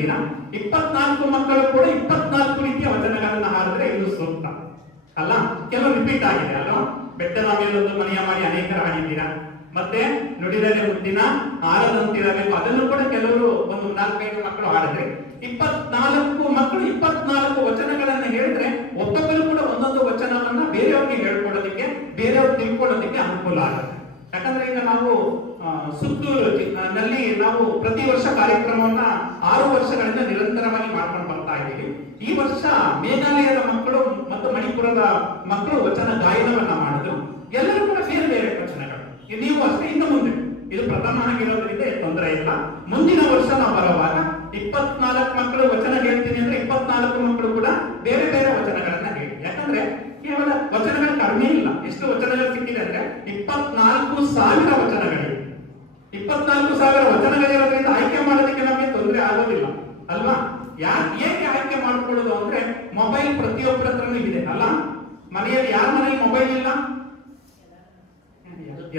ಇದ್ದೀರಾ ಇಪ್ಪತ್ನಾಲ್ಕು ಮಕ್ಕಳು ಕೂಡ ಇಪ್ಪತ್ನಾಲ್ಕು ರೀತಿಯ ವಚನಗಳನ್ನ ಹಾಡಿದ್ರೆ ಇದು ಸೂಕ್ತ. ಅಲ್ಲ? ಕೆಲವು ರಿಪೀಟ್ ಆಗಿದೆ ಅಲ್ವಾ ಬೆಟ್ಟದ ಮೇಲೊಂದು ಮನೆಯ ಮಾಡಿ ಅನೇಕರು ಹಾಡಿದ್ದೀರಾ? ಮತ್ತೆ ನುಡಿದರೆ ಮುದ್ದಿನ ಆರದಂತಿರಬೇಕು. ಅದನ್ನು ಕೂಡ ಕೆಲವರು ಒಂದು ನಾಲ್ಕೈದು ಮಕ್ಕಳು ಹಾಡಿದ್ರೆ, ಇಪ್ಪತ್ನಾಲ್ಕು ಮಕ್ಕಳು ಇಪ್ಪತ್ನಾಲ್ಕು ವಚನಗಳನ್ನು ಹೇಳಿದ್ರೆ ಒಬ್ಬೊಬ್ಬರು ಕೂಡ ಒಂದೊಂದು ವಚನವನ್ನ ಬೇರೆಯವ್ರಿಗೆ ಹೇಳ್ಕೊಡೋದಕ್ಕೆ ಬೇರೆಯವ್ರು ತಿಳ್ಕೊಳ್ಳೋದಕ್ಕೆ ಅನುಕೂಲ ಆಗುತ್ತೆ. ಯಾಕಂದ್ರೆ ಈಗ ನಾವು ಸುತ್ತೂರು ನಲ್ಲಿ ನಾವು ಪ್ರತಿ ವರ್ಷ ಕಾರ್ಯಕ್ರಮವನ್ನ ಆರು ವರ್ಷಗಳಿಂದ ನಿರಂತರವಾಗಿ ಮಾಡ್ಕೊಂಡು ಬರ್ತಾ ಇದ್ದೀವಿ. ಈ ವರ್ಷ ಮೇಘಾಲಯದ ಮಕ್ಕಳು ಮತ್ತು ಮಣಿಪುರದ ಮಕ್ಕಳು ವಚನ ಗಾಯನವನ್ನ ಮಾಡಿದ್ರು. ಎಲ್ಲರೂ ಕೂಡ ಬೇರೆ ಬೇರೆ ವಚನಗಳು. ನೀವು ಅಷ್ಟೇ ಇನ್ನು ಮುಂದೆ. ಇದು ಪ್ರಥಮ ಆಗಿರೋದ್ರಿಂದ ತೊಂದರೆ ಇಲ್ಲ. ಮುಂದಿನ ವರ್ಷ ನಾವು ಬರುವಾಗ ಇಪ್ಪತ್ನಾಲ್ಕು ಮಕ್ಕಳು ವಚನ ಹೇಳ್ತೀನಿ ಅಂದ್ರೆ ಇಪ್ಪತ್ನಾಲ್ಕು ಮಕ್ಕಳು ಕೂಡ ಬೇರೆ ಬೇರೆ ವಚನಗಳನ್ನ ಹೇಳಿ. ಯಾಕಂದ್ರೆ ಕೇವಲ ವಚನಗಳ ಕಡಿಮೆ ಇಲ್ಲ. ಎಷ್ಟು ವಚನಗಳು ಸಿಕ್ಕಿದೆ ಅಂದ್ರೆ ಇಪ್ಪತ್ನಾಲ್ಕು ಸಾವಿರ ವಚನಗಳಿವೆ. ಇಪ್ಪತ್ನಾಲ್ಕು ಸಾವಿರ ವಚನಗಳಿರೋದ್ರಿಂದ ಆಯ್ಕೆ ಮಾಡೋದಕ್ಕೆ ನಮಗೆ ತೊಂದರೆ ಆಗೋದಿಲ್ಲ, ಅಲ್ವಾ? ಯಾಕೆ ಏಕೆ ಆಯ್ಕೆ ಮಾಡ್ಕೊಳ್ಳೋದು ಅಂದ್ರೆ ಮೊಬೈಲ್ ಪ್ರತಿಯೊಬ್ಬರ ಹತ್ರನೂ ಇದೆ, ಅಲ್ಲ? ಮನೆಯಲ್ಲಿ ಯಾರ ಮನೆಯಲ್ಲಿ ಮೊಬೈಲ್ ಇಲ್ಲ?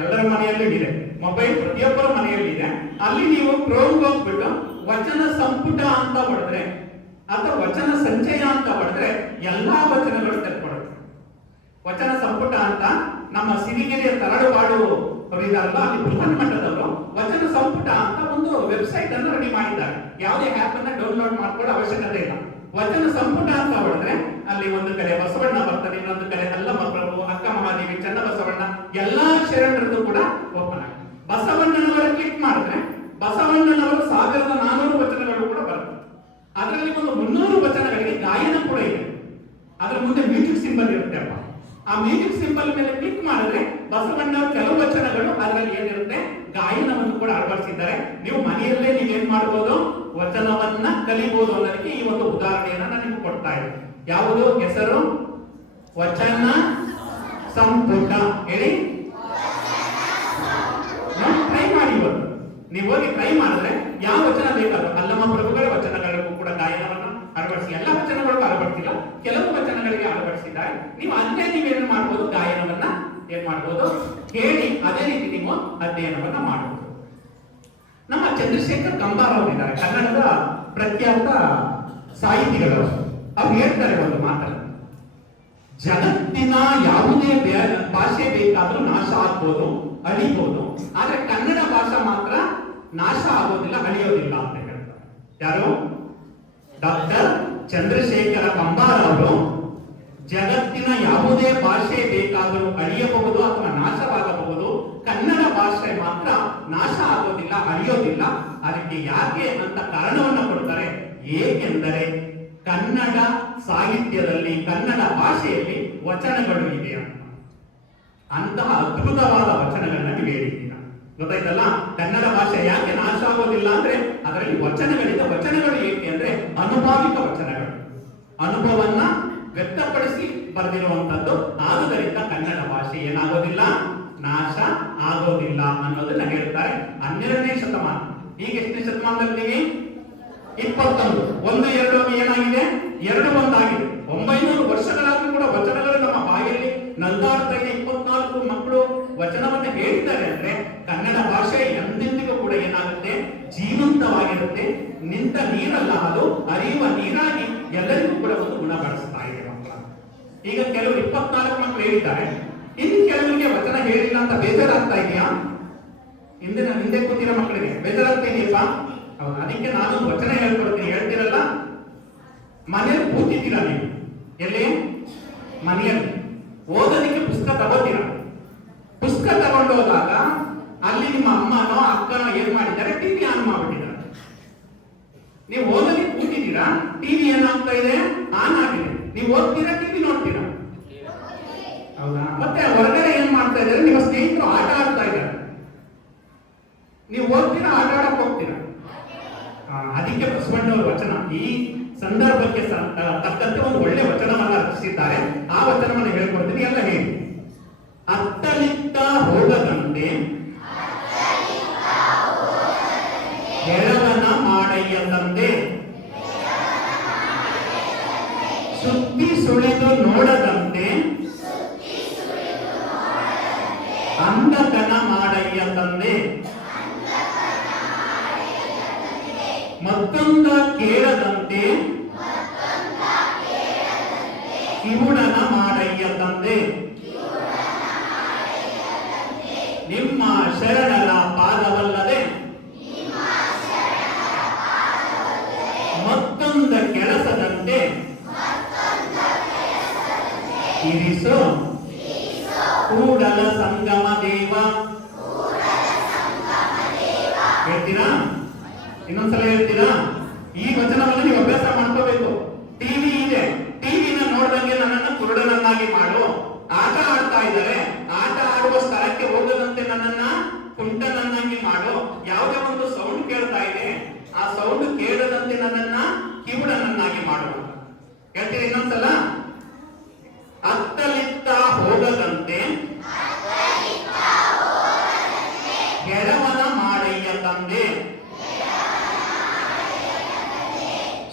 ಎಲ್ಲರ ಮನೆಯಲ್ಲಿ ಇದೆ. ಮೊಬೈಲ್ ಪ್ರತಿಯೊಬ್ಬರ ಮನೆಯಲ್ಲಿ ಇದೆ. ಅಲ್ಲಿ ನೀವು ಕ್ರೋಮ್ ಹೋಗ್ಬಿಟ್ಟು ವಚನ ಸಂಪುಟ ಅಂತ ಹೊಡೆದ್ರೆ ಅಥವಾ ವಚನ ಸಂಚಯ ಅಂತ ಹೊಡೆದ್ರೆ ಎಲ್ಲಾ ವಚನಗಳು ತೆಗೆದುಕೊಡುತ್ತೆ ವಚನ ಸಂಪುಟ ಅಂತ ನಮ್ಮ ಸಿರಿಗೆರೆಯ ತರಳುವಾಡು ಅವರಿದಾರಲ್ಲ ಅಲ್ಲಿ ಪ್ರಧಾನ ವಚನ ಸಂಪುಟ ಅಂತ ಒಂದು ವೆಬ್ಸೈಟ್ ಅನ್ನು ರೆಡಿ ಮಾಡಿದ್ದಾರೆ. ಯಾವುದೇ ಆಪ್ ಅನ್ನ ಡೌನ್ಲೋಡ್ ಮಾಡ್ಕೊಳ್ಳೋ ಅವಶ್ಯಕತೆ ಇಲ್ಲ. ವಚನ ಸಂಪುಟ ಅಂತ ಹೊಡೆದ್ರೆ ಅಲ್ಲಿ ಒಂದು ಕಡೆ ಬಸವಣ್ಣ ಬರ್ತಾರೆ ಇನ್ನೊಂದು ಕಡೆ ಅಲ್ಲಮ್ಮ ಪ್ರಭು ಅಕ್ಕ ಮಹಾದೇವಿ ಚನ್ನ ಬಸವಣ್ಣ ಎಲ್ಲಾ ಶರಣರದ್ದು ಕೂಡ ಓಪನ್ ಆಗಿದೆ. ಬಸವಣ್ಣನವರ ಕ್ಲಿಕ್ ಮಾಡಿದ್ರೆ ಬಸವಣ್ಣನವರ ಸಾವಿರದ ನಾನೂರು ವಚನಗಳು ಕೂಡ ಬರುತ್ತೆ. ಅದರಲ್ಲಿ ಒಂದು ಮುನ್ನೂರು ವಚನಗಳಿಗೆ ಗಾಯನ ಕೂಡ ಇದೆ. ಅದರ ಮುಂದೆ ಮ್ಯೂಸಿಕ್ ಸಿಂಬಲ್ ಇರುತ್ತೆ ಅಪ್ಪ. ಆ ಮ್ಯೂಸಿಕ್ ಸಿಂಬಲ್ ಮೇಲೆ ಕ್ಲಿಕ್ ಮಾಡಿದ್ರೆ ಬಸವಣ್ಣವರ ಕೆಲವು ವಚನಗಳು ಅದರಲ್ಲಿ ಏನಿರುತ್ತೆ? ಗಾಯನವನ್ನು ಕೂಡ ಅಳವಡಿಸಿದ್ದಾರೆ. ನೀವು ಮನೆಯಲ್ಲೇ ನೀವು ಏನ್ ಮಾಡಬಹುದು ವಚನವನ್ನ ಕಲಿಬಹುದು ಅನ್ನೋದಕ್ಕೆ ಈ ಒಂದು ಉದಾಹರಣೆಯನ್ನ ನಾನು ನಿಮ್ಗೆ ಕೊಡ್ತಾ ಇದ್ದೀನಿ. ಯಾವುದು? ಹೆಸರು? ವಚನ? ಸಂಪುಟ. ಹೇಳಿ. ಟ್ರೈ ಮಾಡಿ ಇವತ್ತು ನೀವು ಹೋಗಿ ಟ್ರೈ ಮಾಡಿದ್ರೆ ಯಾವ ವಚನ ಬೇಕಾದ್ರೂ, ಅಲ್ಲಮ್ಮ ಪ್ರಭುಗಳ ವಚನಗಳಿಗೂ ಕೂಡ ಗಾಯನವನ್ನು ಅಳವಡಿಸಿ. ಎಲ್ಲ ವಚನಗಳಿಗೂ ಅಳವಡಿಸಿಲ್ಲ. ಕೆಲವು ವಚನಗಳಿಗೆ ಅಳವಡಿಸಿದ್ದಾರೆ. ನೀವು ಅಲ್ಲೇ ನೀವೇನು ಮಾಡ್ಬೋದು? ಗಾಯನವನ್ನ ಏನ್ ಮಾಡ್ಬೋದು? ಹೇಳಿ, ಅದೇ ರೀತಿ ನೀವು ಅಧ್ಯಯನವನ್ನ ಮಾಡಬಹುದು ನಮ್ಮ ಚಂದ್ರಶೇಖರ್ ಕಂಬಾರ್ ಅವರಿದ್ದಾರೆ. ಕನ್ನಡದ ಪ್ರಖ್ಯಾತ ಸಾಹಿತಿಗಳು. ಅವ್ರು ಹೇಳ್ತಾರೆ ಒಂದು ಮಾತನ್ನು. ಜಗತ್ತಿನ ಯಾವುದೇ ಭಾಷೆ ಬೇಕಾದ್ರೂ ನಾಶ ಆಗ್ಬೋದು ಅಳಿಬಹುದು ಆದ್ರೆ ಕನ್ನಡ ಭಾಷೆ ಮಾತ್ರ ನಾಶ ಆಗೋದಿಲ್ಲ, ಅಳಿಯೋದಿಲ್ಲ ಅಂತ ಹೇಳ್ತಾರೆ. ಯಾರು? ಡಾಕ್ಟರ್ ಚಂದ್ರಶೇಖರ ಕಂಬಾರ್ ಅವರು. ಜಗತ್ತಿನ ಯಾವುದೇ ಭಾಷೆ ಬೇಕಾದರೂ ಅಳಿಯಬಹುದು ಅಥವಾ ನಾಶವಾಗಬಹುದು. ಕನ್ನಡ ಭಾಷೆ ಮಾತ್ರ ನಾಶ ಆಗೋದಿಲ್ಲ, ಅಳಿಯೋದಿಲ್ಲ. ಅದಕ್ಕೆ ಯಾಕೆ ಅಂತ ಕಾರಣವನ್ನು ಕೊಡ್ತಾರೆ. ಏಕೆಂದರೆ ಕನ್ನಡ ಸಾಹಿತ್ಯದಲ್ಲಿ, ಕನ್ನಡ ಭಾಷೆಯಲ್ಲಿ ವಚನಗಳು ಇದೆ ಅಂತ. ಅಂತಹ ಅದ್ಭುತವಾದ ವಚನಗಳನ್ನ ನೀವು ಗೊತ್ತಾಯ್ತಲ್ಲ? ಕನ್ನಡ ಭಾಷೆ ಯಾಕೆ ನಾಶ ಆಗೋದಿಲ್ಲ ಅಂದ್ರೆ ಅದರಲ್ಲಿ ವಚನಗಳಿದೆ. ವಚನಗಳು ಏಕೆ ಅಂದ್ರೆ ಅನುಭಾವಿಕ ವಚನಗಳು. ಅನುಭವನ್ನ ವ್ಯಕ್ತಪಡಿಸಿ ಬರೆದಿರುವಂತದ್ದು ಆದುದರಿಂದ ಕನ್ನಡ ಭಾಷೆ ಏನಾಗೋದಿಲ್ಲ, ನಾಶ ಆಗೋದಿಲ್ಲ ಅನ್ನೋದನ್ನ ಹೇಳ್ತಾರೆ ಹನ್ನೆರಡನೇ ಶತಮಾನ. ಈಗ ಎಷ್ಟನೇ ಶತಮಾನದಲ್ಲಿ ಇಪ್ಪತ್ತೊಂದು. ಒಂದು, ಎರಡು, ಏನಾಗಿದೆ? ಎರಡು ಇಪ್ಪತ್ನಾಲ್ಕು ಮಕ್ಕಳು ಹೇಳಿದ್ದಾರೆ ಇನ್ನು ಕೆಲವರಿಗೆ ವಚನ ಹೇಳಿಲ್ಲ ಅಂತ ಬೇಜಾರಾಗ್ತಾ ಇದೆಯಾ? ಹಿಂದಿನ ಹಿಂದೆ ಕೂತಿರೋ ಮಕ್ಕಳಿಗೆ ಬೇಜಾರಾಗ್ತಾ ಇದೆಯಪ್ಪ ಹೌದು, ಅದಕ್ಕೆ ನಾನು ವಚನ ಹೇಳ್ಕೊಡ್ತೀನಿ, ಹೇಳ್ತೀರಲ್ಲ? ಮನೆಯಲ್ಲಿ ಕೂತಿದ್ದೀರಾ ನೀವು? ಎಲ್ಲಿ? ಮನೆಯಲ್ಲಿ. ಓದೋದಕ್ಕೆ ಪುಸ್ತಕ ತಗೋತೀರಾ? ಪುಸ್ತಕ ತಗೊಂಡೋದಾಗ ಅಲ್ಲಿ ನಿಮ್ಮ ಅಮ್ಮನೋ, ಅಕ್ಕನೋ ಏನ್ ಮಾಡಿದ್ದಾರೆ? ಟಿವಿ ಆನ್ ಮಾಡ್ಬಿಟ್ಟಿದ್ದಾರೆ. ನೀವು ಓದೋದಕ್ಕೆ ಕೂತಿದ್ದೀರಾ? ಟಿವಿ ಏನಾಗ್ತಾ ಇದೆ? ಆನ್ ಆಗಿದೆ. ನೀವು ಓದ್ತೀರಾ ಹೌದಾ? ಮತ್ತೆ ಹೊರಗಡೆ ಏನ್ ಮಾಡ್ತಾ ಇದ್ದಾರೆ? ನಿಮ್ಮ ಸ್ನೇಹಿತರು ಆಟ ಆಡ್ತಾ ಇದ್ದಾರೆ. ನೀವು ಹೋಗ್ತೀರ, ಆಟ ಆಡಕ್ ಹೋಗ್ತೀರಾ? ಅದಕ್ಕೆ ಬಸವಣ್ಣವ್ರ ವಚನ. ಈ ಸಂದರ್ಭಕ್ಕೆ ತಕ್ಕಂತೆ ಒಂದು ಒಳ್ಳೆ ವಚನವನ್ನ ರಚಿಸಿದ್ದಾರೆ. ಆ ವಚನವನ್ನು ಹೇಳ್ಕೊಡ್ತೀನಿ, ಎಲ್ಲ ಹೇಳಿ. ಅತ್ತಲಿತ್ತ ಮತ್ತೊಂದ ಕೇಳದಂತೆ. ಕಿವುಡನ ಮಾರಯ್ಯ ತಂದೆ. ನಿಮ್ಮ ಶರಣರ ಪಾದವಲ್ಲದೆ. ಮತ್ತೊಂದ ಕೆಲಸದಂತೆ. ಇರಿಸು ಕೂಡಲ ಸಂಗಮ ದೇವ ಹೇಳ್ತೀರಾ ಇನ್ನೊಂದ್ಸಲ ಹೇಳ್ತೀರಾ ಈ ವಚನವನ್ನು ನೀವು ಅಭ್ಯಾಸ ಮಾಡ್ಕೋಬೇಕು ಟಿವಿ ಇದೆ ಟಿವಿನ ನೋಡ್ದಂಗೆ ನನ್ನನ್ನ ಕುರುಡನನ್ನಾಗಿ ಮಾಡು ಆಟ ಆಡ್ತಾ ಇದ್ದಾರೆ ಆಟ ಆಡುವ ಸ್ಥಳಕ್ಕೆ ಹೋಗದಂತೆ ನನ್ನನ್ನ ಕುಂಟನನ್ನಾಗಿ ಮಾಡು ಯಾವುದೇ ಒಂದು ಸೌಂಡ್ ಕೇಳ್ತಾ ಇದೆ ಆ ಸೌಂಡ್ ಕೇಳದಂತೆ ನನ್ನನ್ನ ಕಿವುಡನನ್ನಾಗಿ ಮಾಡು ಹೇಳ್ತೀರಿ ಇನ್ನೊಂದ್ಸಲ ಅತ್ತಲಿತ್ತ ಹೋಗದಂತೆ ಎಡವನ ಮಾಡಯ್ಯ ತಂದೆ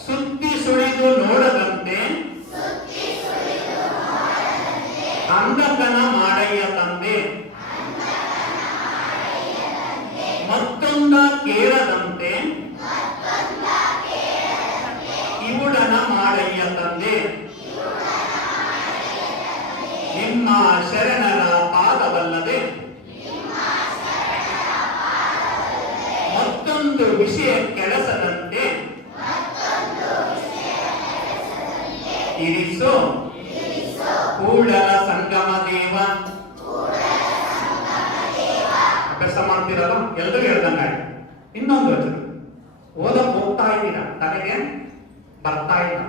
ಸುತ್ತಿ ಸುಳಿದು ನೋಡದಂತೆ ಅಂಧಕನ ಮಾಡಯ್ಯ ತಂದೆ ಮತ್ತೊಂದ ಕೇಳದಂತೆ ಕಿವುಡನ ಮಾಡಯ್ಯ ತಂದೆ ನಿಮ್ಮ ಶರಣರ ಪಾದವಲ್ಲದೆ ಮತ್ತೊಂದು ವಿಷಯ ಕೆಲಸದಂತೆ. ಇರಿಸು. ಕೂಡಲ ಸಂಗಮ ದೇವ. ಅಭ್ಯಾಸ ಮಾಡ್ತಿರಲ್ಲ? ಎಲ್ಲರೂ ಹೇಳ್ದಂಗ ಇನ್ನೊಂದು ವಚನ ಓದಕ್ ಹೋಗ್ತಾ ಇದ್ದೀರಾ? ತನಗೆ ಬರ್ತಾ ಇಲ್ಲ.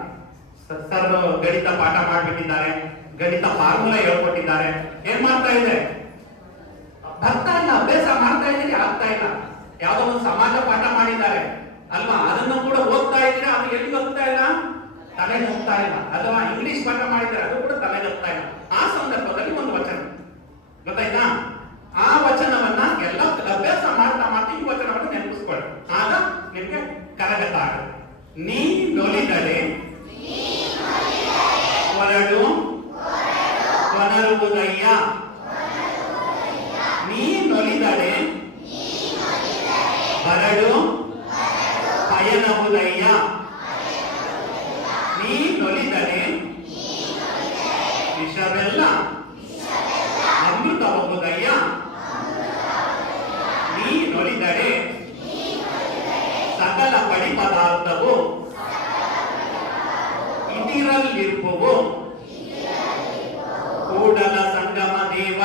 ಸರ್, ಗಣಿತ ಪಾಠ ಮಾಡ್ಬಿಟ್ಟಿದ್ದಾರೆ. ಗಣಿತ ಫಾರ್ಮುಲಾ ಹೇಳ್ಕೊಟ್ಟಿದ್ದಾರೆ. ಏನ್ ಮಾಡ್ತಾ ಇದೆ? ಬರ್ತಾ ಇಲ್ಲ. ಅಭ್ಯಾಸ ಮಾಡ್ತಾ ಇದ್ದೀರಿ, ಆಗ್ತಾ ಇಲ್ಲ. ಯಾವ್ದೋ ಒಂದು ಸಮಾಜ ಪಾಠ ಮಾಡಿದ್ದಾರೆ. ಅಲ್ವಾ? ಅದನ್ನು ಕೂಡ ಓದ್ತಾ ಇದ್ರೆ ಅದು ಎಲ್ಲಿ ಹೋಗ್ತಾ ಇಲ್ಲ? ತಲೆಗೆ ಹೋಗ್ತಾ ಇಲ್ಲ. ಅಥವಾ ಇಂಗ್ಲಿಷ್ ಪಾಠ ಮಾಡಿದ್ರೆ ಅದು ಕೂಡ ತಲೆಗೆ ಹೋಗ್ತಾ ಇಲ್ಲ. ಆ ಸಂದರ್ಭದಲ್ಲಿ ಒಂದು ವಚನ. ಗೊತ್ತಾಯ್ತಾ? ಆ ವಚನವನ್ನ ಎಲ್ಲ ಅಭ್ಯಾಸ ಮಾಡ್ತಾ ಮಾಡ್ತಾ ಈ ವಚನವನ್ನು ನೆನಪಿಸ್ಕೊಳ್ಳಿ. ಆಗ ನಿಮ್ಗೆ ಕರಗತ ಆಗುತ್ತೆ. ನೀ ನೊಲಿದರೆ ಹೊರಡು ಕೊನರುವುದಯ್ಯ ನೀ ನೊಲಿದರೆ ಬರಡು ಪಯಣವುದಯ್ಯ ನೀ ನೊಲಿದರೆ ವಿಷವೆಲ್ಲ ಅಮೃತಬಹುದಯ್ಯ ನೀ ನೊಲಿದರೆ ಸಕಲ ಪಡಿ ಪದಾರ್ಥವು ಇದಿರಲ್ಲಿರುವವು ಕೂಡಲ ಸಂಗಮ ದೇವ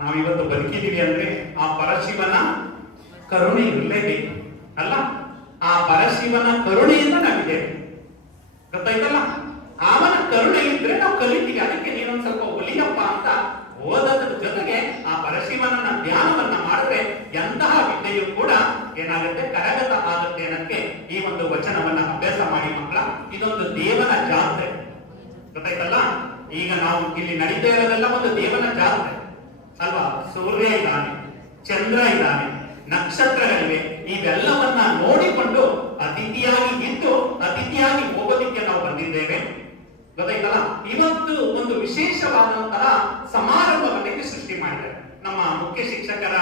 ನಾವಿವತ್ತು ಬದುಕಿದೀವಿ ಅಂದ್ರೆ ಆ ಪರಶಿವನ ಕರುಣೆ ಇರಲೇಬೇಕು ಅಲ್ಲ ಆ ಪರಶಿವನ ಕರುಣೆಯಿಂದ ನಾವಿದ್ದೇವೆ ಗೊತ್ತಾಯ್ತಲ್ಲ ಅವನ ಕರುಣೆ ಇದ್ರೆ ನಾವು ಕಲಿತೀವಿ ಅದಕ್ಕೆ ನೀನೊಂದ್ ಸ್ವಲ್ಪ ಒಲಿಯಪ್ಪ ಅಂತ ಓದೋದ್ರ ಜೊತೆಗೆ ಆ ಪರಶಿವನನ್ನ ಧ್ಯಾನವನ್ನ ಮಾಡಿದ್ರೆ ಎಂತಹ ವಿದ್ಯೆಯು ಕೂಡ ಏನಾಗುತ್ತೆ? ಕರಗತ ಆಗುತ್ತೆ ಅನ್ನಕ್ಕೆ ಈ ಒಂದು ವಚನವನ್ನ ಅಭ್ಯಾಸ ಮಾಡಿ ಮಕ್ಕಳ, ಇದೊಂದು ದೇವನ ಜಾತ್ರೆ. ಗೊತ್ತಾಯ್ತಲ್ಲ? ಈಗ ನಾವು ಇಲ್ಲಿ ನಡೀತಾ ಇರೋದೆಲ್ಲ ಒಂದು ದೇವನ ಜಾತ್ರೆ. ಅಲ್ವಾ? ಸೂರ್ಯ ಇದ್ದಾನೆ, ಚಂದ್ರ ಇದ್ದಾನೆ, ನಕ್ಷತ್ರಗಳಿವೆ. ಇವೆಲ್ಲವನ್ನ ನೋಡಿಕೊಂಡು ಅತಿಥಿಯಾಗಿ ಇದ್ದು ಅತಿಥಿಯಾಗಿ ಹೋಗೋದಿಕ್ಕೆ ನಾವು ಬಂದಿದ್ದೇವೆ. ಗೊತ್ತಾಯ್ತಲ್ಲ? ಇವತ್ತು ಒಂದು ವಿಶೇಷವಾದಂತಹ ಸಮಾರಂಭವನ್ನು ಸೃಷ್ಟಿ ಮಾಡಿದ್ದಾರೆ. ನಮ್ಮ ಮುಖ್ಯ ಶಿಕ್ಷಕರ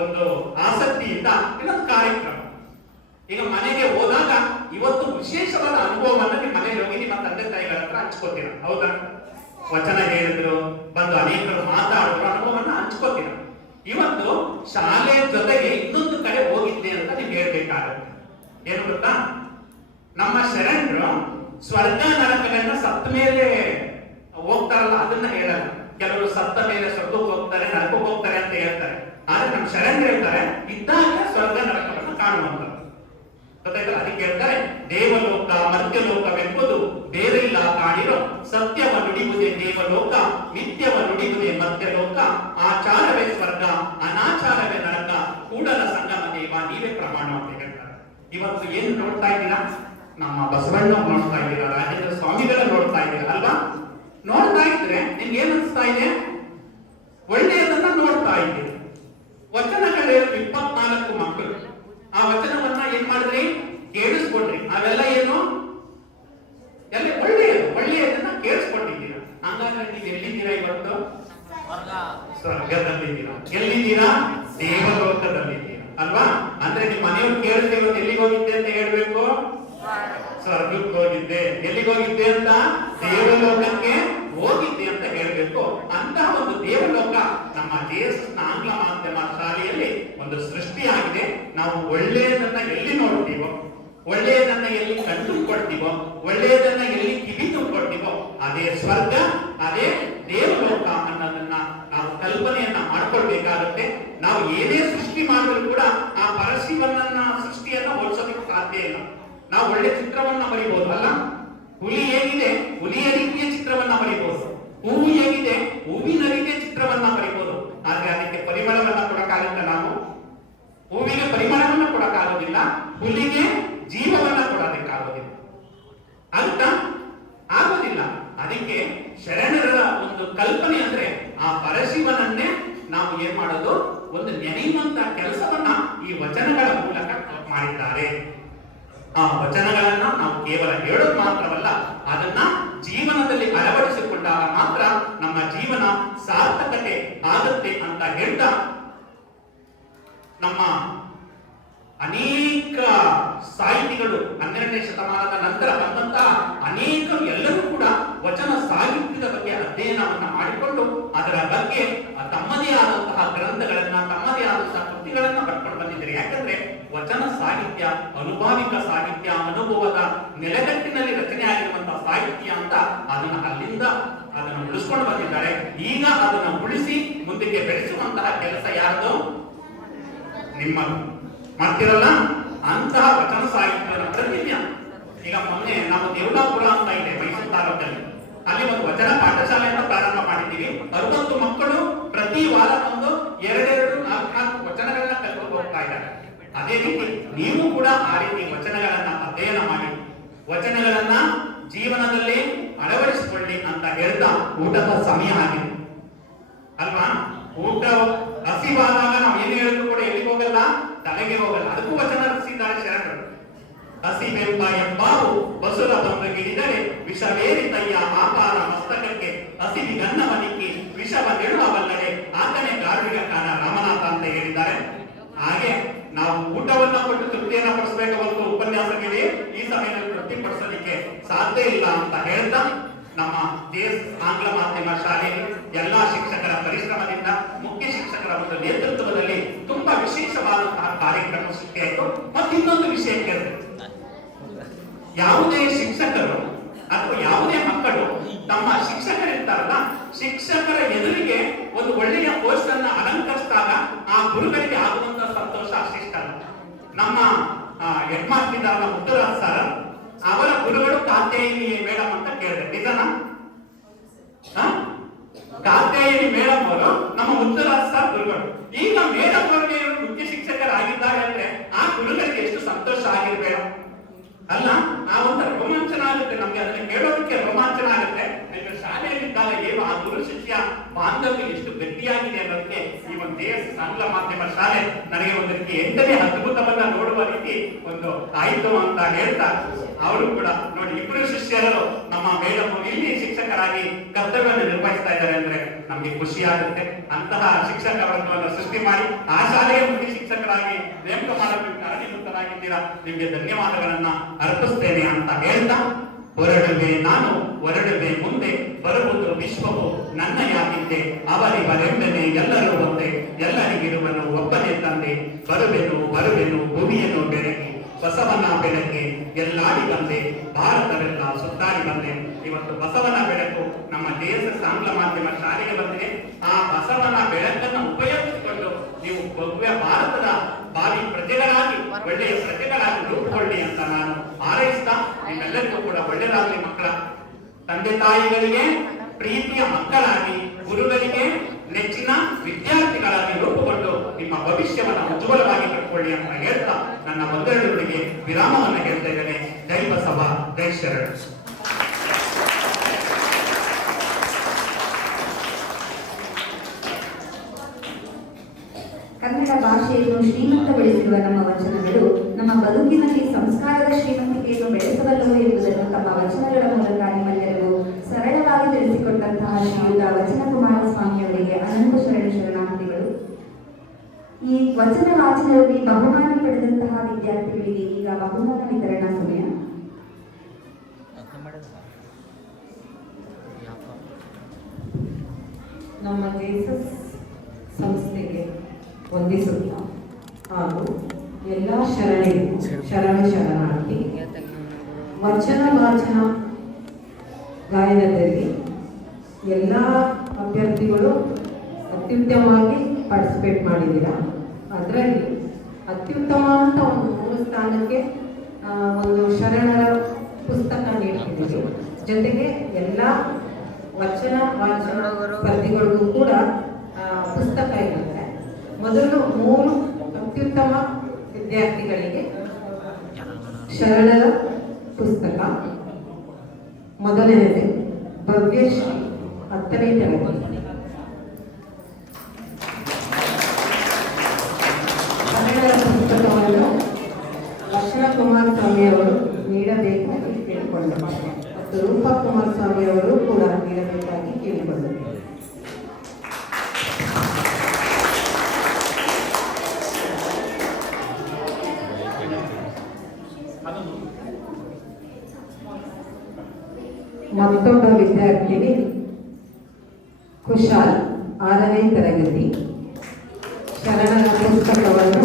ಒಂದು ಆಸಕ್ತಿಯಿಂದ ಇನ್ನೊಂದು ಕಾರ್ಯಕ್ರಮ. ಈಗ ಮನೆಗೆ ಹೋದಾಗ ಇವತ್ತು ವಿಶೇಷವಾದ ಅನುಭವವನ್ನು ನಿಮ್ಮ ಮನೆಗೆ ಹೋಗಿ ನಿಮ್ಮ ತಂದೆ ತಾಯಿಗಳ ಹತ್ರ ಹಂಚ್ಕೋತೀರ. ಹೌದಾ? ವಚನ ಹೇಳಿದ್ರು, ಬಂದು ಅನೇಕರು ಮಾತಾಡಿದ್ರು, ಅನುಭವವನ್ನು ಹಂಚ್ಕೋತೀರ. ಇವತ್ತು ಶಾಲೆ ಜೊತೆಗೆ ಇನ್ನೊಂದು ಕಡೆ ಹೋಗಿದ್ದೆ ಅಂತ ನೀವು ಹೇಳ್ಬೇಕಾಗುತ್ತೆ. ಏನು ಗೊತ್ತಾ? ನಮ್ಮ ಶರಣರು ಸ್ವರ್ಗ ನರಕಗಳನ್ನ ಸತ್ತ ಮೇಲೆ ಹೋಗ್ತಾರಲ್ಲ, ಅದನ್ನ ಹೇಳಲ್ಲ. ಕೆಲವರು ಸತ್ತ ಮೇಲೆ ಸ್ವರ್ಗಕ್ಕೆ ಹೋಗ್ತಾರೆ, ನರಕಕ್ಕೆ ಹೋಗ್ತಾರೆ ಅಂತ ಹೇಳ್ತಾರೆ. ಆದ್ರೆ ನಮ್ಮ ಶರಣ ಹೇಳ್ತಾರೆ, ಇದ್ದಾಗ ಸ್ವರ್ಗ ನರಕವನ್ನು ಗೊತ್ತಾಯ್ತಲ್ಲ ಅದಕ್ಕೆ ಹೇಳ್ತಾರೆ, ದೇವಲೋಕ ಮಧ್ಯಲೋಕವೆಂಬುದು ಬೇರೆ ಇಲ್ಲ ಕಾಣಿರೋ ಸತ್ಯವ ನುಡಿಯುವುದೇ ದೇವಲೋಕ ನಿತ್ಯವ ನುಡಿಯುವುದೇ ಮರ್ತ್ಯಲೋಕ, ಆಚಾರವೇ ಸ್ವರ್ಗ, ಅನಾಚಾರವೇ ನರಕ, ಕೂಡಲ ಸಂಗಮ ದೇವ, ನೀವೇ ಪ್ರಮಾಣ ಅಂತ ಹೇಳ್ತಾರೆ. ಇವತ್ತು ಏನು ನೋಡ್ತಾ ಇದ್ದೀರಾ? ನಮ್ಮ ಬಸವಣ್ಣ ನೋಡ್ತಾ ಇದ್ದೀರಾ, ರಾಜೇಂದ್ರ ಸ್ವಾಮಿಗಳ ನೋಡ್ತಾ ಇದ್ದೀರಾ ಅಲ್ವಾ? ನೋಡ್ತಾ ಇದ್ರೆ ನಿಮ್ಗೆ ಏನ್ ಅನ್ಸ್ತಾ ಇದೆ? ಒಳ್ಳೆಯದನ್ನ ನೋಡ್ತಾ ಇದ್ದೀರಿ. ವಚನಗಳು ಇಪ್ಪತ್ನಾಲ್ಕು ಮಕ್ಕಳು. ಆ ವಚನವನ್ನ ಏನ್ ಮಾಡಿದ್ರಿ? ಕೇಳಿಸ್ಕೊಂಡ್ರಿ. ಅವೆಲ್ಲ ಏನು? ಎಲ್ಲ ಒಳ್ಳೆಯದು, ಒಳ್ಳೆಯದನ್ನ ಕೇಳಿಸ್ಕೊಂಡಿದ್ದೀರಾ. ಹಂಗಾದ್ರೆ ನೀವು ಎಲ್ಲಿದ್ದೀರಾ ಇವತ್ತು? ಸ್ವರ್ಗದಲ್ಲಿದ್ದೀರಾ. ಎಲ್ಲಿದ್ದೀರಾ? ದೇವಲೋಕದಲ್ಲಿದ್ದೀರಾ. ಅಲ್ವಾ? ಅಂದ್ರೆ ನಿಮ್ಮ ಮನೆಯವ್ರು ಕೇಳಿದ್ರೆ ಇವತ್ತು ಎಲ್ಲಿಗೆ ಹೋಗಿದ್ದೆ ಅಂತ ಹೇಳ್ಬೇಕು? ಸ್ವರ್ಗಕ್ಕೆ ಹೋಗಿದ್ದೆ ಎಲ್ಲಿಗೆ ಹೋಗಿದ್ದೆ ಅಂತ? ದೇವಲೋಕಕ್ಕೆ ಹೋಗಿದ್ದೆ ಅಂತ ಹೇಳಬೇಕು. ಅಂತಹ ಒಂದು ದೇವಲೋಕ ನಮ್ಮ ಜೆಎಸ್ಎಸ್ ಆಂಗ್ಲ ಮಾಧ್ಯಮ ಶಾಲೆಯಲ್ಲಿ ಒಂದು ಸೃಷ್ಟಿಯಾಗಿದೆ. ನಾವು ಒಳ್ಳೆಯದನ್ನ ಎಲ್ಲಿ ನೋಡ್ತೀವೋ, ಒಳ್ಳೆಯದನ್ನ ಎಲ್ಲಿ ಕಣ್ಣು ಕೊಡ್ತೀವೋ ಒಳ್ಳೆಯದನ್ನ ಎಲ್ಲಿ ಕಿವಿ ತುಂಬಿಕೊಡ್ತೀವೋ ಅದೇ ಸ್ವರ್ಗ, ಅದೇ ದೇವಲೋಕ ಅನ್ನೋದನ್ನ ನಾವು ಕಲ್ಪನೆಯನ್ನ ಮಾಡ್ಕೊಳ್ಬೇಕಾಗುತ್ತೆ. ನಾವು ಏನೇ ಸೃಷ್ಟಿ ಮಾಡಿದ್ರು ಕೂಡ ಆ ಪರಶಿವನನ್ನ ಸೃಷ್ಟಿಯನ್ನ ಹೋಲಿಸೋದಕ್ಕೆ ಸಾಧ್ಯ ಇಲ್ಲ. ನಾವು ಒಳ್ಳೆ ಚಿತ್ರವನ್ನ ಬರಿಬಹುದು ಅಲ್ಲ? ಹುಲಿ ಹೇಗಿದೆ? ಹುಲಿಯ ರೀತಿಯ ಚಿತ್ರವನ್ನ ಬರಿಬಹುದು ಹೂವು ಹೇಗಿದೆ? ಹೂವಿನ ರೀತಿಯ ಚಿತ್ರವನ್ನ ಬರಿಬಹುದು ಆದ್ರೆ ಅದಕ್ಕೆ ಪರಿಮಳವನ್ನ ಕೊಡಕ್ಕಾಗತ್ತ ನಾವು. ಹೂವಿಗೆ ಪರಿಮಳವನ್ನು ಕೊಡಕ್ಕಾಗೋದಿಲ್ಲ, ಹುಲಿಗೆ ಜೀವವನ್ನ ಕೊಡೋದಕ್ಕಾಗೋದಿಲ್ಲ ಅಂತ ಆಗೋದಿಲ್ಲ. ಅದಕ್ಕೆ ಶರಣರ ಒಂದು ಕಲ್ಪನೆ ಅಂದ್ರೆ ಆ ಪರಶಿವನನ್ನೇ ನಾವು ಏನ್ ಮಾಡೋದು? ಒಂದು ನೆನೆಯುವಂತ ಕೆಲಸವನ್ನ ಈ ವಚನಗಳ ಮೂಲಕ ಮಾಡಿದ್ದಾರೆ. ಆ ವಚನಗಳನ್ನ ನಾವು ಕೇವಲ ಹೇಳೋದು ಮಾತ್ರವಲ್ಲ, ಅದನ್ನ ಜೀವನದಲ್ಲಿ ಅಳವಡಿಸಿಕೊಂಡಾಗ ಮಾತ್ರ ನಮ್ಮ ಜೀವನ ಸಾರ್ಥಕತೆ ಆಗುತ್ತೆ ಅಂತ ಹೇಳ್ತಾ ನಮ್ಮ ಅನೇಕ ಸಾಹಿತಿಗಳು ಹನ್ನೆರಡನೇ ಶತಮಾನದ ನಂತರ ಬಂದಂತಹ ಅನೇಕರು ಎಲ್ಲರೂ ಕೂಡ ವಚನ ಸಾಹಿತ್ಯದ ಬಗ್ಗೆ ಅಧ್ಯಯನವನ್ನ ಮಾಡಿಕೊಂಡು ಅದರ ಬಗ್ಗೆ ತಮ್ಮದೇ ಆದಂತಹ ಗ್ರಂಥಗಳನ್ನ, ತಮ್ಮದೇ ಆದಂತಹ ಕೃತಿಗಳನ್ನ ಬರ್ಕೊಂಡು ಬಂದಿದ್ದಾರೆ. ಯಾಕಂದ್ರೆ ವಚನ ಸಾಹಿತ್ಯ, ಅನುಭಾವಿಕ ಸಾಹಿತ್ಯ, ಅನುಭವದ ನೆಲೆಗಟ್ಟಿನಲ್ಲಿ ರಚನೆ ಆಗಿರುವಂತಹ ಸಾಹಿತ್ಯ ಅಂತ ಅದನ್ನ ಅಲ್ಲಿಂದ ಅದನ್ನು ಉಳಿಸ್ಕೊಂಡು ಬಂದಿದ್ದಾರೆ. ಈಗ ಅದನ್ನು ಉಳಿಸಿ ಮುಂದಕ್ಕೆ ಬೆಳೆಸುವಂತಹ ಕೆಲಸ ಯಾರದು? ನಿಮ್ಮ ಮಾಡ್ತಿರಲ್ಲ ಅಂತಹ ವಚನ ಸಾಹಿತ್ಯದ ಪ್ರತಿಜ್ಞ ಈಗ ಮೊನ್ನೆ ನಾವು ದೇವಲಾಪುರ ಅಂತ ಇದೆ, ಮೈಸೂರು ತಾಲೂಕಲ್ಲಿ. ಅಲ್ಲಿ ಒಂದು ವಚನ ಪಾಠಶಾಲೆಯನ್ನು ಪ್ರಾರಂಭ ಮಾಡಿದ್ದೀವಿ. ಅರವತ್ತು ಮಕ್ಕಳು ಪ್ರತಿ ವಾರ ಒಂದು ಎರಡೆರಡು ನಾಲ್ಕು ನಾಲ್ಕು ವಚನಗಳನ್ನ ಕಲ್ಕೊಂಡು ಹೋಗ್ತಾ ಇದ್ದಾರೆ. ಅದೇ ರೀತಿ ನೀವು ಕೂಡ ಆ ರೀತಿ ವಚನಗಳನ್ನ ಅಧ್ಯಯನ ಮಾಡಿ. ವಚನಗಳನ್ನ ಜೀವನದಲ್ಲಿ ಅಳವಡಿಸಿಕೊಳ್ಳಿ ಅಂತ ಹೇಳ್ತಾ ಊಟದ ಸಮಯ ಆಗಿದೆ. ಅಲ್ವಾ? ಊಟ ಹಸಿವಾದಾಗ ನಾವು ಏನು ಹೇಳಿದ್ರು ಕೂಡ ಎಲ್ಲಿಗೆ ಹೋಗಲ್ಲ? ತಲೆಗೆ ಹೋಗಲ್ಲ. ಅದಕ್ಕೂ ವಚನ ರಚಿಸಿದ್ದಾರೆ ಶರಣರು. ಹಸಿವೆಂಬ ಎಂಬಾವು ಬಸುರ ಬಂದಿಡಿದರೆ ವಿಷವೇರಿ ತಯ್ಯ ಆಪಾರ ಮಸ್ತಕಕ್ಕೆ ಹಸಿವಿ ಗನ್ನವನಿಕ್ಕಿ ವಿಷವ ನೆಡುವವಲ್ಲದೆ ಆತನೇ ಗಾರ್ವಿಕ ಕಾನ ರಾಮನಾಥ ಅಂತ ಹೇಳಿದ್ದಾರೆ. ಹಾಗೆ ನಾವು ಊಟವನ್ನ ಕೊಟ್ಟು ತೃಪ್ತಿಯನ್ನ ಪಡಿಸಬೇಕು ಹೊರತು ಉಪನ್ಯಾಸಗಳಿಗೆ ಈ ಸಮಯದಲ್ಲಿ ತೃಪ್ತಿಪಡಿಸಲಿಕ್ಕೆ ಸಾಧ್ಯ ಇಲ್ಲ ಅಂತ ಹೇಳ್ತಾ ನಮ್ಮ ದೇಶ ಆಂಗ್ಲ ಮಾಧ್ಯಮ ಶಾಲೆಯಲ್ಲಿ ಎಲ್ಲಾ ಶಿಕ್ಷಕರ ಪರಿಶ್ರಮದಿಂದ ಮುಖ್ಯ ಶಿಕ್ಷಕರ ಒಂದು ನೇತೃತ್ವದಲ್ಲಿ ತುಂಬಾ ವಿಶೇಷವಾದಂತಹ ಕಾರ್ಯಕ್ರಮ ಸೃಷ್ಟಿಯಾಯಿತು ಮತ್ತು ಇನ್ನೊಂದು ವಿಷಯ ಕೇಳಿದೆ ಯಾವುದೇ ಶಿಕ್ಷಕರು ಅಥವಾ ಯಾವುದೇ ಮಕ್ಕಳು ತಮ್ಮ ಶಿಕ್ಷಕರಿರ್ತಾರಲ್ಲ, ಶಿಕ್ಷಕರ ಎದುರಿಗೆ ಒಂದು ಒಳ್ಳೆಯ ಪೋಸ್ಟ್ ಅನ್ನ ಅಲಂಕರಿಸಿದಾಗ ಆ ಗುರುಗಳಿಗೆ ಆಗುವಂತ ಸಂತೋಷ ಅಷ್ಟಿಷ್ಟ ನಮ್ಮ ಹೆಡ್ ಮಾಸ್ಟರ್ ಮುತ್ತುರಾಜ್ ಸರ್, ಅವರ ಗುರುಗಳು ಕಾತ್ಯಾಯಿನಿ ಮೇಡಮ್ ಅಂತ ಕೇಳಿದೆ. ನಿಜನಾ? ಕಾತ್ಯಾಯಿನಿ ಮೇಡಮ್ ಅವರು ನಮ್ಮ ಮುತ್ತುರಾಜ್ ಸರ್ ಗುರುಗಳು. ಈಗ ಮೇಡಮ್ ಇವರು ಮುಖ್ಯ ಶಿಕ್ಷಕರಾಗಿದ್ದಾರೆ ಅಂದ್ರೆ ಆ ಗುರುಗಳಿಗೆ ಎಷ್ಟು ಸಂತೋಷ ಆಗಿರ್ಬೇಡ. ಅಲ್ಲ ಒಂಥರ ರೋಮಾಂಚನ ಆಗುತ್ತೆ ನಮ್ಗೆ ಅದನ್ನ ಕೇಳೋದಕ್ಕೆ ರೋಮಾಂಚನ ಆಗುತ್ತೆ ಯಾಕಂದ್ರೆ ಶಾಲೆಯಲ್ಲಿದ್ದಾಗ ಏನು ಆ ಗುರು ಶಿಷ್ಯ ಬಾಂಧವ್ಯ ಎಷ್ಟು ಗಟ್ಟಿಯಾಗಿದೆ ಅನ್ನೋದಕ್ಕೆ ಈ ಒಂದು ದೇಶ ಮಾಧ್ಯಮ ಶಾಲೆ ನನಗೆ ಒಂದು ರೀತಿ ಎಂಟನೇ ಅದ್ಭುತವನ್ನ ನೋಡುವ ರೀತಿ ಒಂದು ಆಯಿತು ಅಂತ ಹೇಳ್ತಾ ಅವರು ಕೂಡ ನೋಡಿ ಇಬ್ಬರು ಶಿಷ್ಯರು ನಮ್ಮ ಮೇಡಮ್ ಇಲ್ಲಿ ಶಿಕ್ಷಕರಾಗಿ ಕರ್ತವ್ಯವನ್ನು ನಿರ್ವಹಿಸ್ತಾ ಇದ್ದಾರೆ ಅಂದ್ರೆ ನಮ್ಗೆ ಖುಷಿ ಆಗುತ್ತೆ. ಅಂತಹ ಶಿಕ್ಷಕ ವರ್ಗವನ್ನು ಸೃಷ್ಟಿ ಮಾಡಿ ಆ ಶಾಲೆಯ ಮುಖ್ಯ ಶಿಕ್ಷಕರಾಗಿ ನೇಮಕ ಮಾಡಲು ಕಾರಣೀಭೂತರಾಗಿದ್ದೀರಾ? ನಿಮಗೆ ಧನ್ಯವಾದಗಳನ್ನ ಅರ್ಪಿಸ್ತೇನೆ ಅಂತ ಹೇಳ್ತಾ, ಹೊರಡುವೆ ನಾನು, ಹೊರಡುವೆ ಮುಂದೆ ಬರುವುದು ವಿಶ್ವವು ನನ್ನ ಯಾಗಿದ್ದೆ ಅವರಿವರೆಂಬನೆ ಎಲ್ಲರೂ ಒಂದೇ, ಎಲ್ಲರಿಗಿರುವನು ಒಬ್ಬನೇ ತಂದೆ. ಬರುವೆನು ಬರುವೆನು, ಭೂಮಿಯನ್ನು ಬೆಳಗಿ ಬಸವನ ಬೆಳಗ್ಗೆ ಎಲ್ಲಾಡಿ ಬಂದೆ, ಭಾರತವೆಲ್ಲ ಸುತ್ತಾಡಿ ಬಂದೆ. ಇವತ್ತು ಬಸವನ ಬೆಳಕು ನಮ್ಮ ದೇಶ ಆಂಗ್ಲ ಮಾಧ್ಯಮ ಶಾಲೆಗೆ ಬಂದಿದೆ. ಆ ಬಸವನ ಬೆಳಕನ್ನು ಉಪಯೋಗಿಸಿಕೊಂಡು ನೀವು ಭವ್ಯ ಭಾರತದ ಭಾವಿ ಪ್ರಜೆಗಳಾಗಿ, ಒಳ್ಳೆಯ ಪ್ರಜೆಗಳಾಗಿ ರೂಪುಗೊಳ್ಳಿ ಅಂತ ನಾನು ಹಾರೈಸ್ತಾ ನಿಮ್ಮೆಲ್ಲರಿಗೂ ಕೂಡ ಒಳ್ಳೆಯದಾಗಲಿ ಮಕ್ಕಳ. ತಂದೆ ತಾಯಿಗಳಿಗೆ, ಪ್ರೀತಿಯ ಮಕ್ಕಳಾಗಿ, ಗುರುಗಳಿಗೆ, ನೆಚ್ಚಿನ ವಿದ್ಯಾರ್ಥಿಗಳಾಗಿ ರೂಪುಗೊಂಡು ನಿಮ್ಮ ಭವಿಷ್ಯವನ್ನು ಉಜ್ವಲವಾಗಿ ಕಟ್ಟಿಕೊಳ್ಳಿ ಅಂತ ಹೇಳ್ತಾ ನನ್ನ ಒಂದೆರಡುಗಳಿಗೆ ವಿರಾಮವನ್ನು ಹೇಳ್ತಾ ಇದ್ದೇನೆ. ದೈವ ಸಭಾ ಜೈ ಶರಣ ಕನ್ನಡ ಭಾಷೆಯನ್ನು ಶ್ರೀಮಂತಗೊಳಿಸಿರುವ ನಮ್ಮ ವಚನಗಳು, ನಮ್ಮ ಬದುಕಿನಲ್ಲಿ ಸಂಸ್ಕಾರದ ಶ್ರೀಮಂತಿಕೆಯನ್ನು ಬೆಳೆಸಬಲ್ಲವು ಎಂಬುದನ್ನು ತಮ್ಮ ವಚನಗಳ ಮೂಲಕ ನಿಮ್ಮೆಲ್ಲರಿಗೂ ಸರಳವಾಗಿ ತಿಳಿಸಿಕೊಟ್ಟಂತಹ ಶ್ರೀಯುತ ವಚನ ಕುಮಾರಸ್ವಾಮಿಯವರಿಗೆ ಅನಂತ ಶರಣ ಶರಣಾರ್ಥಿಗಳು. ಈ ವಚನ ವಾಚನದಲ್ಲಿ ಬಹುಮಾನ ಪಡೆದಂತಹ ವಿದ್ಯಾರ್ಥಿಗಳಿಗೆ ಈಗ ಬಹುಮಾನ ವಿತರಣಾ ಸಮಯ. ನಮ್ಮ ಜೇಸಸ್ ಸಂಸ್ಥೆಗೆ ವಂದಿಸುತ್ತಾ ಹಾಗೂ ಎಲ್ಲ ಶರಣೆ ಶರಣ ಶರಣಾರ್ಥಿ ವಚನ ವಾಚನ ಗಾಯನದಲ್ಲಿ ಎಲ್ಲ ಅಭ್ಯರ್ಥಿಗಳು ಅತ್ಯುತ್ತಮವಾಗಿ ಪಾರ್ಟಿಸಿಪೇಟ್ ಮಾಡಿದ್ದೀರಾ? ಅದರಲ್ಲಿ ಅತ್ಯುತ್ತಮ ಅಂತ ಒಂದು ಮೂರು ಸ್ಥಾನಕ್ಕೆ ಒಂದು ಶರಣರ ಪುಸ್ತಕ ನೀಡ್ತಿದ್ದೀವಿ. ಜೊತೆಗೆ ಎಲ್ಲ ವಚನ ವಾಚನ ಸ್ಪರ್ಧಿಗಳಿಗೂ ಕೂಡ ಪುಸ್ತಕ ಇರುತ್ತೆ. ಮೊದಲು ಮೂರು ಅತ್ಯುತ್ತಮ ವಿದ್ಯಾರ್ಥಿಗಳಿಗೆ ಶರಣರ ಪುಸ್ತಕ. ಮೊದಲನೇದು ಭವ್ಯಶ್ರೀ ಹತ್ತನೇ ತರಗತಿ. ಶರಣರ ಪುಸ್ತಕವನ್ನು ಲಕ್ಷ್ಮಣ ಕುಮಾರಸ್ವಾಮಿ ಅವರು ನೀಡಬೇಕಾಗಿ ಕೇಳಿಕೊಂಡಿದ್ದಾರೆ ಮತ್ತು ರೂಪಾ ಕುಮಾರಸ್ವಾಮಿ ಅವರು ಕೂಡ ನೀಡಬೇಕಾಗಿ ಕೇಳಿಕೊಂಡಿದ್ದಾರೆ ಮತ್ತೊಬ್ಬ ವಿದ್ಯಾರ್ಥಿನಿ ಕುಶಾಲ್ ಆರನೇ ತರಗತಿ ಶರಣರ ಪುಸ್ತಕವನ್ನು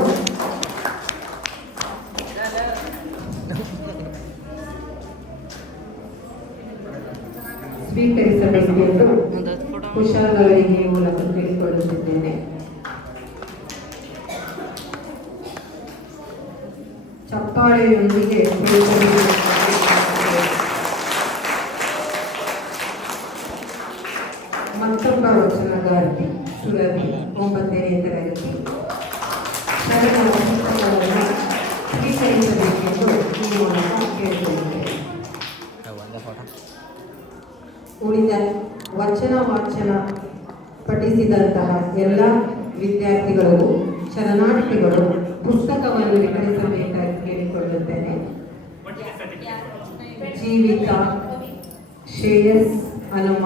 ಮತ್ತೊಬ್ಬ ವಚನಗಾರ್ತಿ ಸುರಭಿ ಒಂಬತ್ತನೇ ತರಗತಿ ಶರಣರ ಪುಸ್ತಕವನ್ನು ಸ್ವೀಕರಿಸಬೇಕೆಂದು ಈ ಕೇಳಿಕೊಳ್ಳುತ್ತೇನೆ ಉಳಿದ ವಚನ ವಾಚನ ಪಠಿಸಿದಂತಹ ಎಲ್ಲ ವಿದ್ಯಾರ್ಥಿಗಳು ಚಲನಾಟಿಕೆಗಳು ಪುಸ್ತಕವನ್ನು ವಿತರಿಸಬೇಕಾಗಿ ಕೇಳಿಕೊಳ್ಳುತ್ತೇನೆ ಜೀವಿತ ಶ್ರೇಯಸ್ ಹನುಮ